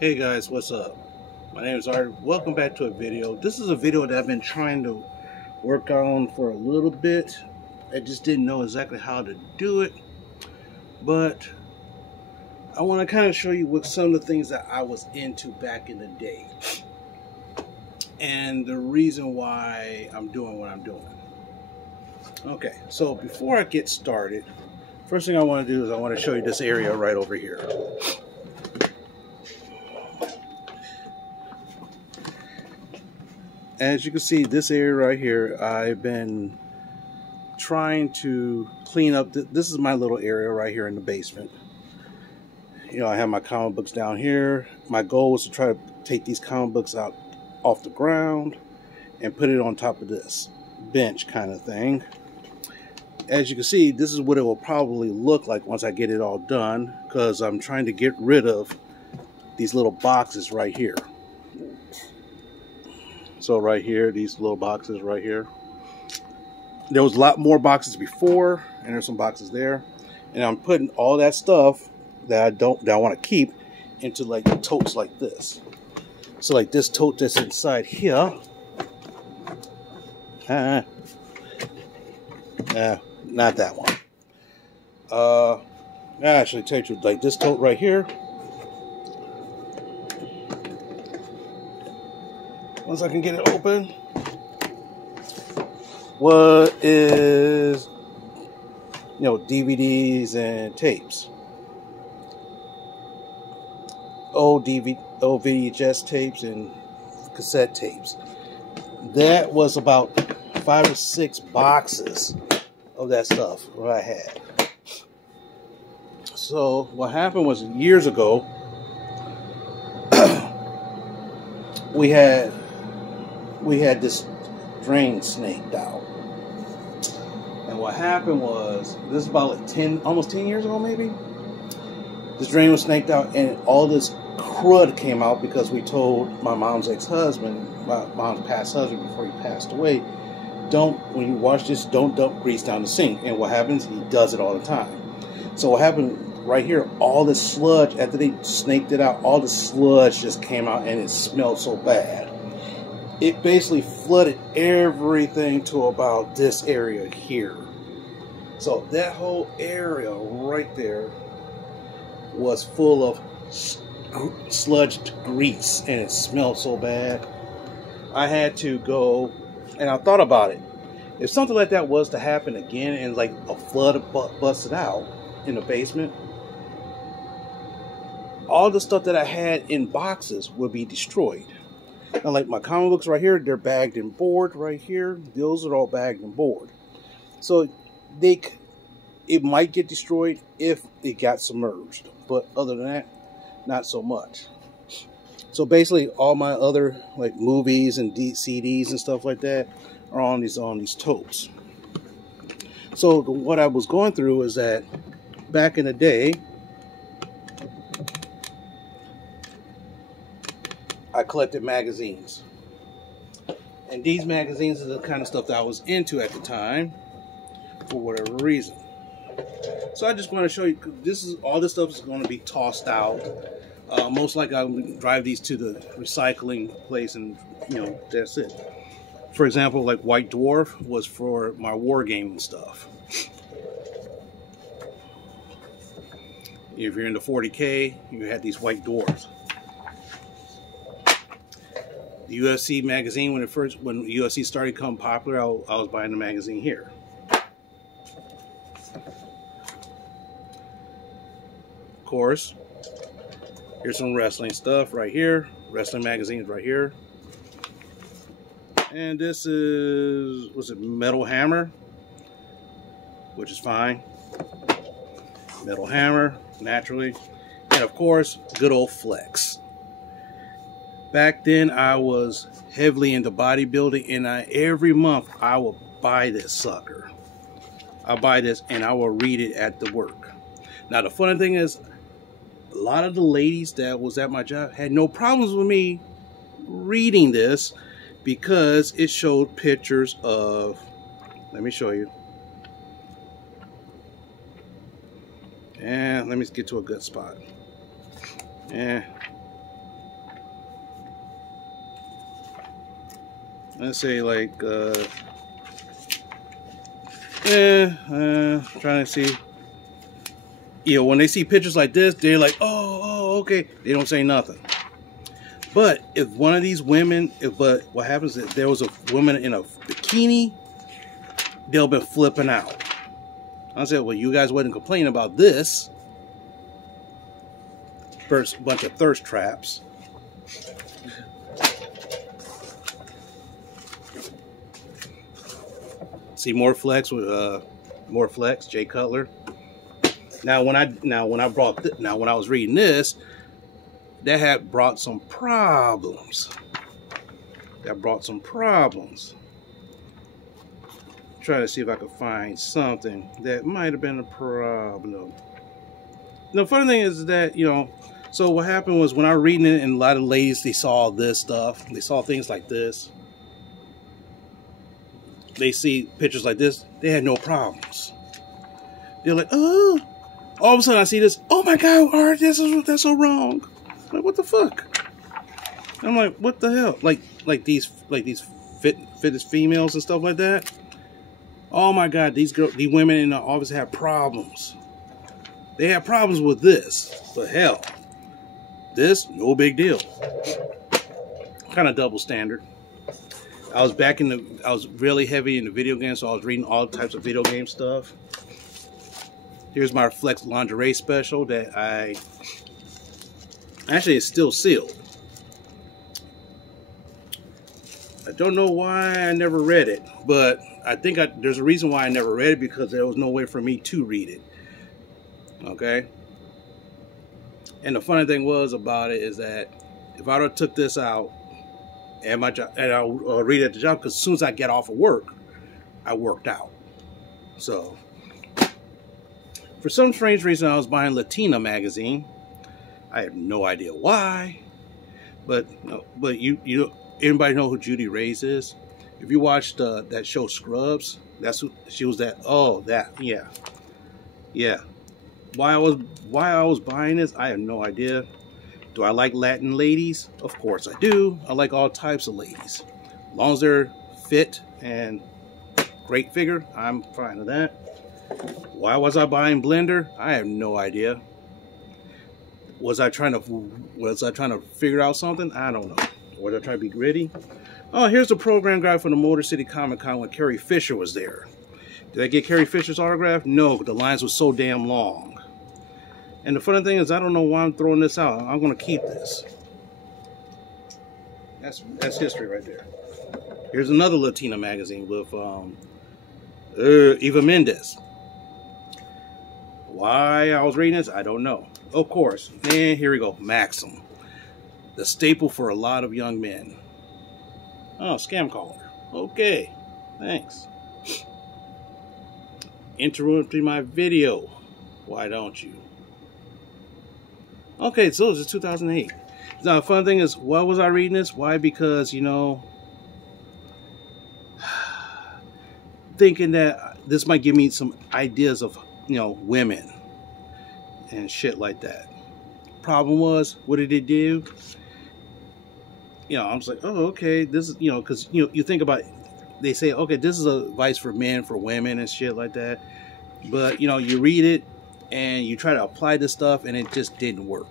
Hey guys, what's up? My name is Art. Welcome back to a video. This is a video that I've been trying to work on for a little bit. I just didn't know exactly how to do it, but I want to kind of show you what some of the things that I was into back in the day and the reason why I'm doing what I'm doing. Okay, so before I get started, first thing I want to do is I want to show you this area right over here. As you can see, this area right here, I've been trying to clean up. This is my little area right here in the basement. You know, I have my comic books down here. My goal was to try to take these comic books out off the ground and put it on top of this bench kind of thing. As you can see, this is what it will probably look like once I get it all done, because I'm trying to get rid of these little boxes right here. So right here, these little boxes right here. There was a lot more boxes before, and there's some boxes there. And I'm putting all that stuff that I want to keep into like totes like this. So like this tote that's inside here. Not that one. Actually, tell you the truth, like this tote right here. Once I can get it open, what is, you know, DVDs and tapes, old VHS tapes and cassette tapes. That was about 5 or 6 boxes of that stuff that I had. So what happened was, years ago, we had this drain snaked out. And what happened was, this is about like almost 10 years ago maybe, this drain was snaked out and all this crud came out because we told my mom's ex-husband, my mom's past husband before he passed away, when you wash this, don't dump grease down the sink. And what happens, he does it all the time. So what happened right here, all this sludge, after they snaked it out, all the sludge just came out and it smelled so bad. It basically flooded everything to about this area here. So that whole area right there was full of sludged grease and it smelled so bad. I had to go, and I thought about it. If something like that was to happen again and like a flood busted out in the basement, all the stuff that I had in boxes would be destroyed. Now, like my comic books right here, they're bagged and board right here. Those are all bagged and board. So it might get destroyed if it got submerged. But other than that, not so much. So basically, all my other like movies and CDs and stuff like that are on these totes. So what I was going through is that back in the day, I collected magazines. And these magazines are the kind of stuff that I was into at the time, for whatever reason. So I just want to show you, all this stuff is going to be tossed out. Most likely I'll drive these to the recycling place and, you know, that's it. For example, like White Dwarf was for my wargaming stuff. If you're into 40K, you had these White Dwarfs. The UFC magazine, when UFC started becoming popular, I was buying the magazine here. Of course, here's some wrestling stuff right here. Wrestling magazines right here. And this is, was it Metal Hammer? Which is fine. Metal Hammer, naturally. And of course, good old Flex. Back then, I was heavily into bodybuilding, and every month I will buy this sucker. I buy this, and I will read it at the work. Now, the funny thing is, a lot of the ladies that was at my job had no problems with me reading this because it showed pictures of, let me show you. And let me get to a good spot. let's say like trying to see, you know, when they see pictures like this, they're like, oh, okay. They don't say nothing. But if one of these women, but what happens is, if there was a woman in a bikini, they'll be flipping out. I said, well, you guys wouldn't complain about this. First bunch of thirst traps. See more flex with more flex, Jay Cutler. Now when I was reading this, that had brought some problems. Trying to see if I could find something that might have been a problem. The funny thing is that, you know, so what happened was when I was reading it, and a lot of ladies, they saw this stuff. They saw things like this. They see pictures like this. They had no problems. They're like, oh. All of a sudden I see this. Oh my God, Art, that's so wrong. I'm like, what the fuck? I'm like, what the hell? Like these fitness females and stuff like that. Oh my God, these women in the office have problems. They have problems with this. But hell, this, no big deal. Kind of double standard. I was really heavy in the video games, so I was reading all types of video game stuff. Here's my Flex lingerie special that actually it's still sealed. I don't know why I never read it, but I think there's a reason why I never read it, because there was no way for me to read it. Okay? And the funny thing was about it is that if I would have took this out and my job, and I'll read it at the job, because as soon as I get off of work, I worked out. So for some strange reason, I was buying Latina magazine. I have no idea why, but you anybody know who Judy Reyes is? If you watched that show Scrubs, that's who she was. Yeah. Why I was buying this, I have no idea. Do I like Latin ladies? Of course I do. I like all types of ladies, as long as they're fit and great figure. I'm fine with that. Why was I buying Blender? I have no idea. Was I trying to figure out something? I don't know. Was I trying to be gritty? Oh, here's the program guide for the Motor City Comic Con when Carrie Fisher was there. Did I get Carrie Fisher's autograph? No, the lines were so damn long. And the funny thing is, I don't know why I'm throwing this out. I'm going to keep this. That's history right there. Here's another Latina magazine with Eva Mendes. Why I was reading this, I don't know. Of course. And here we go. Maxim. The staple for a lot of young men. Oh, scam caller. Okay. Thanks. Interrupting my video. Why don't you? Okay, so this is 2008. Now, the fun thing is, why was I reading this? Why? Because, you know, thinking that this might give me some ideas of, you know, women and shit like that. Problem was, what did it do? You know, I was like, oh, okay, this is, you know, because, you know, you think about it, they say, okay, this is advice for men, for women and shit like that. But, you know, you read it and you try to apply this stuff and it just didn't work.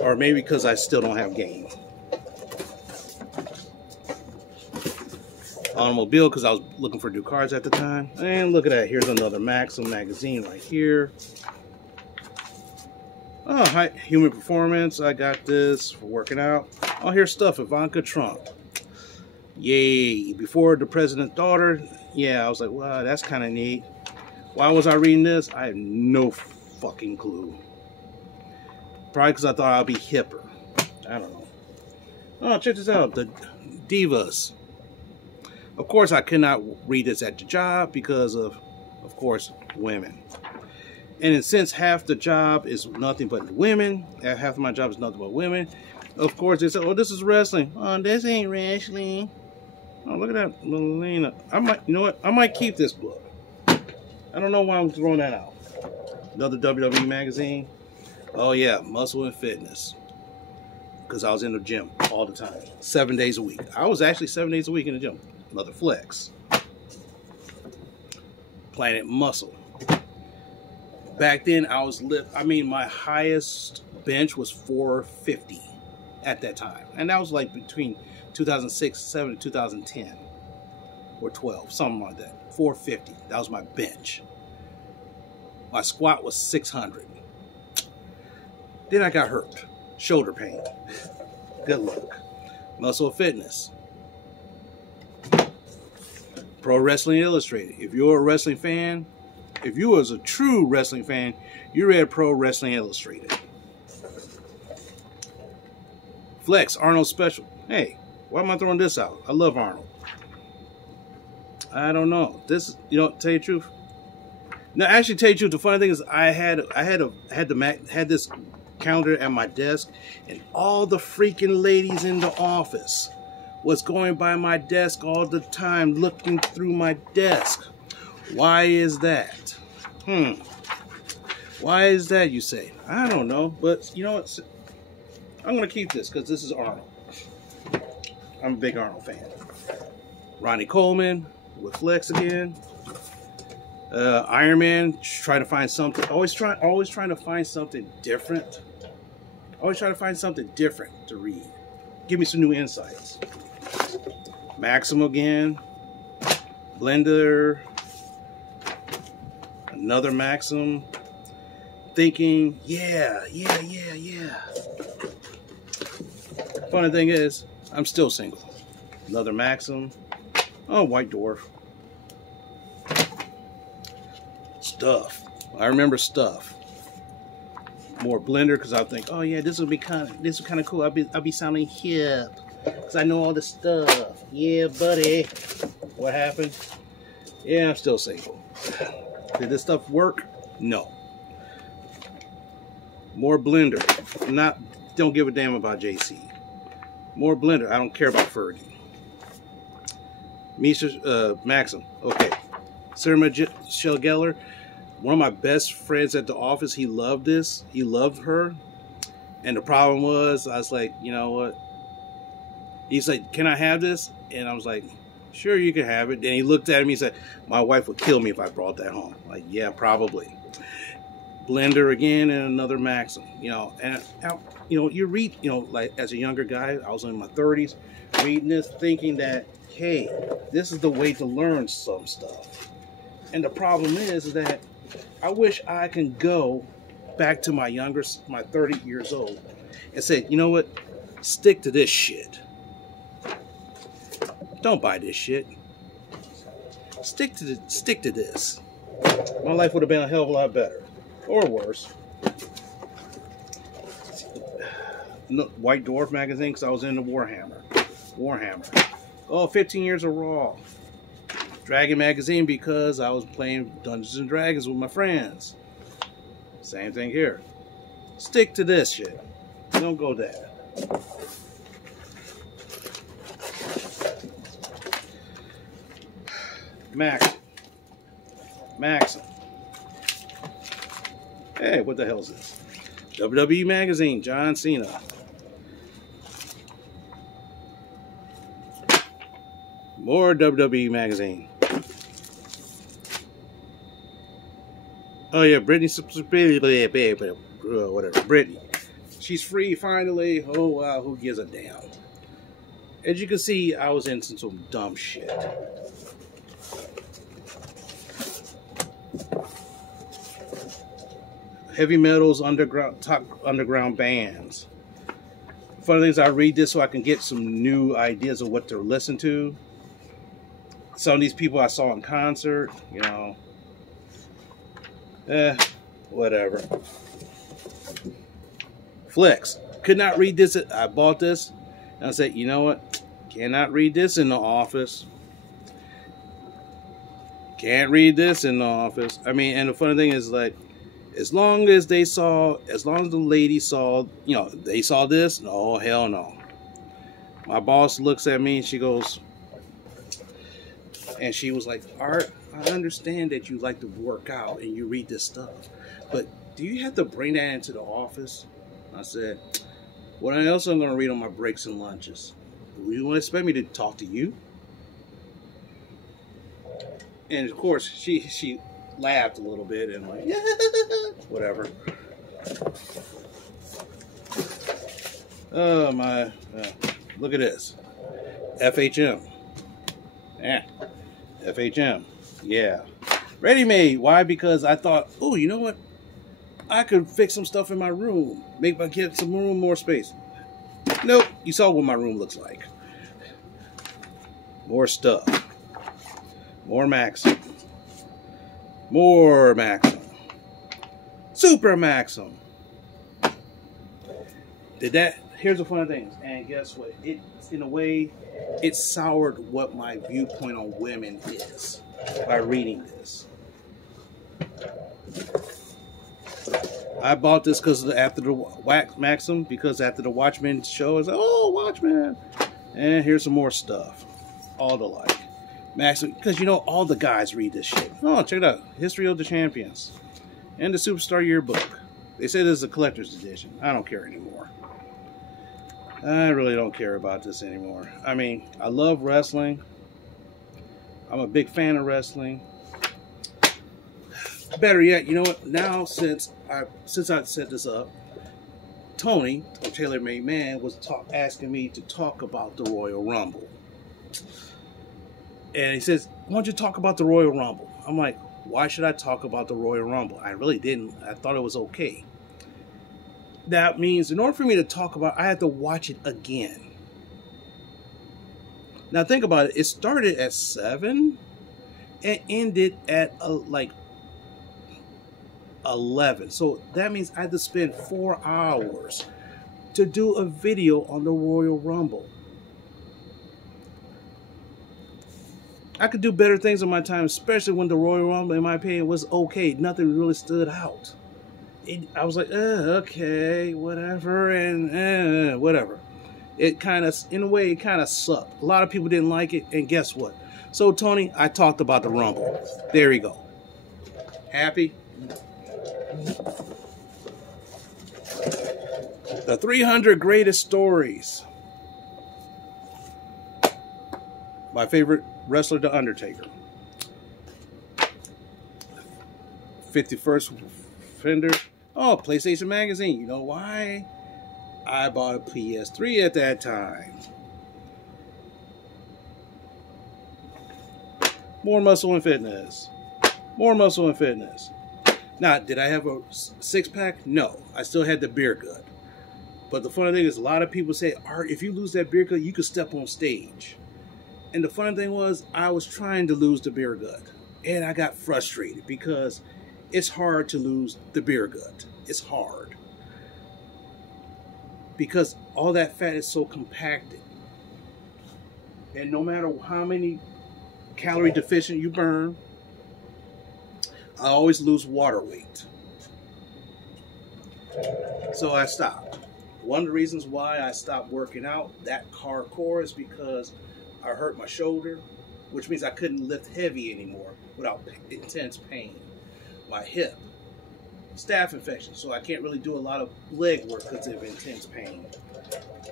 Or maybe because I still don't have game. Automobile, because I was looking for new cars at the time. And look at that, here's another Maxim magazine right here. Oh, hi, Human Performance. I got this for working out. Oh, here's stuff, Ivanka Trump. Yay, before the president's daughter. Yeah, I was like, wow, that's kind of neat. Why was I reading this? I have no fucking clue. Probably because I thought I'd be hipper. I don't know. Oh, check this out. The Divas. Of course, I could not read this at the job because of course, women. And since half the job is nothing but women, half of my job is nothing but women, of course they said, oh, this is wrestling. Oh, this ain't wrestling. Oh, look at that, Melina. I might, you know what? I might keep this book. I don't know why I'm throwing that out. Another WWE magazine. Oh yeah, Muscle and Fitness. because I was in the gym all the time, 7 days a week. I was actually 7 days a week in the gym. Another flex. Planet Muscle. Back then, my highest bench was 450 at that time. And that was like between 2006, 7 to 2010 or 12, something like that. 450. That was my bench. My squat was 600. Then I got hurt. Shoulder pain. Good luck. Muscle Fitness. Pro Wrestling Illustrated. If you're a wrestling fan, if you was a true wrestling fan, you read Pro Wrestling Illustrated. Flex, Arnold Special. Hey, why am I throwing this out? I love Arnold. I don't know. This, tell you the truth. No, actually, tell you the truth. The funny thing is, I had this calendar at my desk, and all the freaking ladies in the office was going by my desk all the time, looking through my desk. Why is that? Why is that, you say? I don't know, but you know what? I'm going to keep this because this is Arnold. I'm a big Arnold fan. Ronnie Coleman with Flex again. Iron Man, trying to find something. Always trying to find something different. Always trying to find something different to read. Give me some new insights. Maxim again. Blender. Another Maxim. Thinking, yeah. Funny thing is, I'm still single. Another Maxim. Oh, White Dwarf. Stuff. I remember Stuff. More Blender because I think, oh yeah, this will be kind of cool. I'll be sounding hip because I know all the stuff. Yeah, buddy. What happened? Yeah, I'm still single. Did this stuff work? No. More Blender. Don't give a damn about JC. More Blender. I don't care about Fergie. Maxim. Okay. Sarah Michelle Gellar. One of my best friends at the office, he loved this. He loved her. And the problem was, I was like, you know what? He's like, can I have this? And I was like, sure, you can have it. Then he looked at me and said, my wife would kill me if I brought that home. Like, yeah, probably. Blender again and another Maxim. And you read, like as a younger guy, I was in my 30s, reading this, thinking that, hey, this is the way to learn some stuff. And the problem is that I wish I can go back to my 30 years old and say, you know what? Stick to this shit. Don't buy this shit. Stick to this. My life would have been a hell of a lot better. Or worse. White Dwarf magazine, because I was into Warhammer. Oh, 15 years of Raw. Dragon magazine, because I was playing Dungeons and Dragons with my friends. Same thing here. Stick to this shit. Don't go there. Maxim. Hey, what the hell is this? WWE magazine, John Cena. More WWE magazine. Oh yeah, Britney, whatever. Britney, she's free finally. Oh wow, who gives a damn? As you can see, I was into some dumb shit. Heavy metals, top underground bands. Funny things, I read this so I can get some new ideas of what to listen to. Some of these people I saw in concert, whatever. Flex. Could not read this. I bought this and I said, you know what? Cannot read this in the office. Can't read this in the office. I mean, and the funny thing is, like, as long as the lady saw, they saw this, no, hell no. My boss looks at me and she goes, and she was like, Art, I understand that you like to work out and you read this stuff, but do you have to bring that into the office? I said, What else I'm going to read on my breaks and lunches? You want to expect me to talk to you? And of course, she laughed a little bit and like, yeah, whatever. Oh my! Look at this, FHM. Yeah, FHM. Yeah, ready made. Why? Because I thought, oh, you know what? I could fix some stuff in my room, get some room more space. Nope, you saw what my room looks like. More stuff. More Maxim. More Maxim. Super Maxim. Here's the funny thing, and guess what? In a way, it soured what my viewpoint on women is by reading this. I bought this after the Maxim, because after the Watchmen show, I was like, oh, Watchmen. And here's some more stuff. All the like. Maxim, because you know, all the guys read this shit. Oh, check it out. History of the Champions. And the Superstar Yearbook. They say this is a collector's edition. I don't care anymore. I really don't care about this anymore. I mean, I love wrestling. I'm a big fan of wrestling. Better yet, you know what? Now, since I set this up, Tony, Taylor Made Man, was asking me to talk about the Royal Rumble. And he says, why don't you talk about the Royal Rumble? I'm like, why should I talk about the Royal Rumble? I really didn't. I thought it was okay. That means in order for me to talk about it, I had to watch it again. Now think about it. It started at 7 and ended at like 11. So that means I had to spend 4 hours to do a video on the Royal Rumble. I could do better things on my time, especially when the Royal Rumble, in my opinion, was okay. Nothing really stood out. I was like, okay, whatever, and whatever. It kind of, in a way, it kind of sucked. A lot of people didn't like it, and guess what? So, Tony, I talked about the Rumble. There you go. Happy? The 300 greatest stories. My favorite wrestler, The Undertaker. 51st Fender. Oh, PlayStation Magazine. You know why? I bought a PS3 at that time. More Muscle and Fitness. More Muscle and Fitness. Now, did I have a six-pack? No. I still had the beer gut. But the funny thing is, a lot of people say, Art, if you lose that beer gut, you could step on stage. And the funny thing was, I was trying to lose the beer gut. And I got frustrated because it's hard to lose the beer gut. It's hard. Because all that fat is so compacted. And no matter how many calorie deficient you burn, I always lose water weight. So I stopped. One of the reasons why I stopped working out that hardcore is because I hurt my shoulder, which means I couldn't lift heavy anymore without intense pain. My hip, staph infection, so I can't really do a lot of leg work because of intense pain.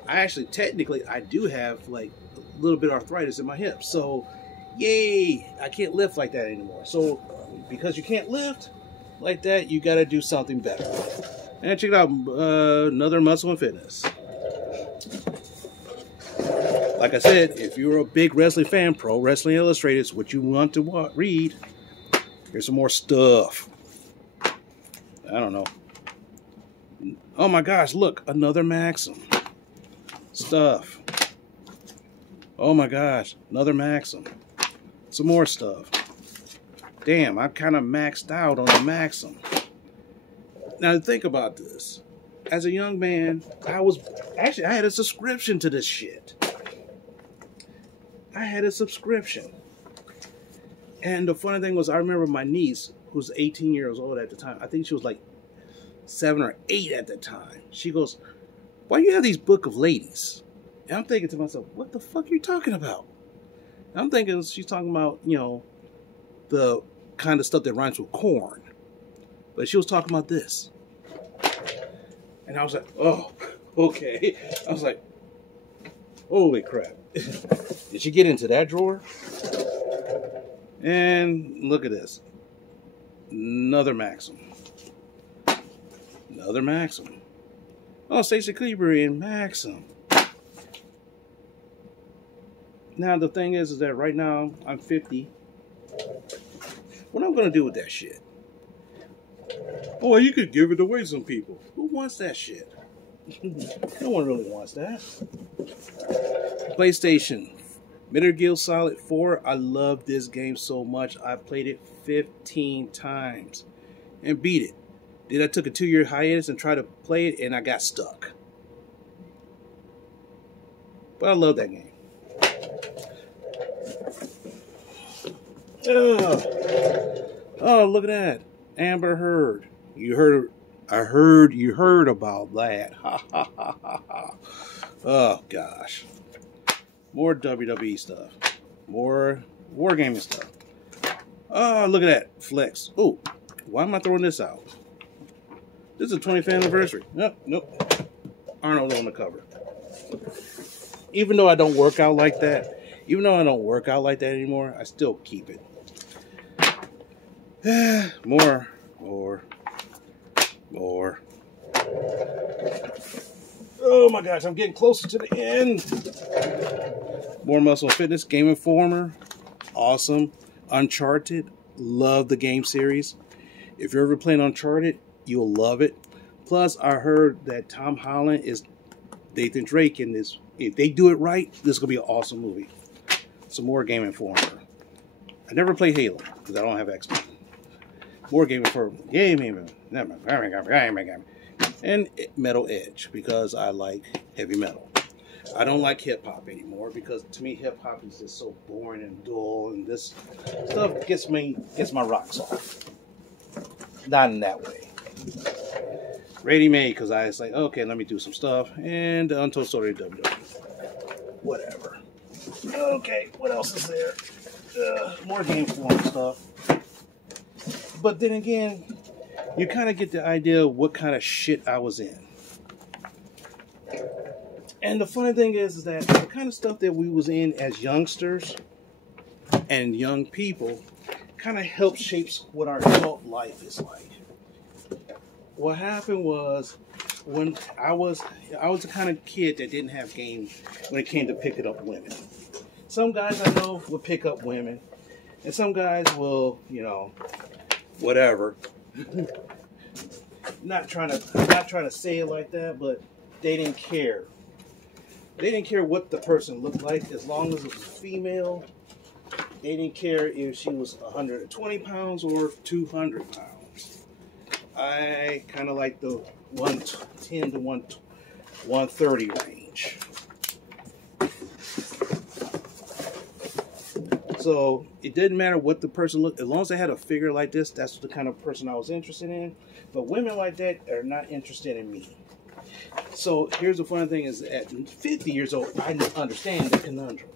I actually, technically, I do have like a little bit of arthritis in my hip, so yay, I can't lift like that anymore. So because you can't lift like that, you got to do something better. And check it out, another Muscle and Fitness. Like I said, if you're a big wrestling fan, Pro Wrestling Illustrated is what you want to read. Here's some more stuff. I don't know. Oh my gosh, look, another Maxim. Stuff. Oh my gosh, another Maxim. Some more stuff. Damn, I'm kind of maxed out on the Maxim. Now think about this. As a young man, I had a subscription to this shit. I had a subscription. And the funny thing was, I remember my niece, who was 18 years old at the time. I think she was like 7 or 8 at the time. She goes, why do you have these book of ladies? And I'm thinking to myself, what the fuck are you talking about? And I'm thinking she's talking about, you know, the kind of stuff that rhymes with corn. But she was talking about this. And I was like, oh, Okay. I was like, holy crap. Did she get into that drawer? And look at this. Another Maxim. Another Maxim. Oh, Stacy Keibler and Maxim. Now, the thing is that right now, I'm 50. What am I going to do with that shit? Oh, you could give it away to some people. Who wants that shit? No one really wants that. PlayStation. Metal Gear Solid 4. I love this game so much. I played it 15 times and beat it. Then I took a 2-year hiatus and tried to play it, and I got stuck. But I love that game. Oh, look at that. Amber Heard. You heard about that. Ha ha ha ha ha. Oh gosh. More WWE stuff. More wargaming stuff. Oh, look at that. Flex. Oh, why am I throwing this out? This is the 25th anniversary. Nope. Arnold on the cover. Even though I don't work out like that, anymore, I still keep it. More. Oh my gosh, I'm getting closer to the end. More Muscle and Fitness, Game Informer, awesome. Uncharted, love the game series. If you're ever playing Uncharted, you'll love it. Plus, I heard that Tom Holland is Nathan Drake in this. If they do it right, this is going to be an awesome movie. Some more Game Informer. I never played Halo, because I don't have Xbox. More Game Informer. And Metal Edge, because I like heavy metal. I don't like hip-hop anymore, because to me hip-hop is just so boring and dull, and this stuff gets my rocks off. Not in that way. Ready made, because I was like, okay, let me do some stuff. And the Untold Story of WWE. Whatever. Okay, what else is there? More Game Form stuff. But then again, you kind of get the idea of what kind of shit I was in. And the funny thing is that the kind of stuff that we was in as youngsters and young people kind of helps shapes what our adult life is like. What happened was, when I was the kind of kid that didn't have game when it came to picking up women. Some guys I know will pick up women, and some guys will, whatever. I'm not trying to say it like that, but they didn't care. They didn't care what the person looked like, as long as it was female. They didn't care if she was 120 pounds or 200 pounds. I kind of like the 110 to 130 range. So it didn't matter what the person looked, as long as they had a figure like this, that's the kind of person I was interested in. But women like that are not interested in me. So here's the funny thing is, at 50 years old, I understand the conundrum.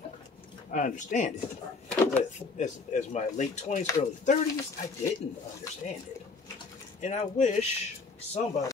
I understand it. But as my late 20s, early 30s, I didn't understand it. And I wish somebody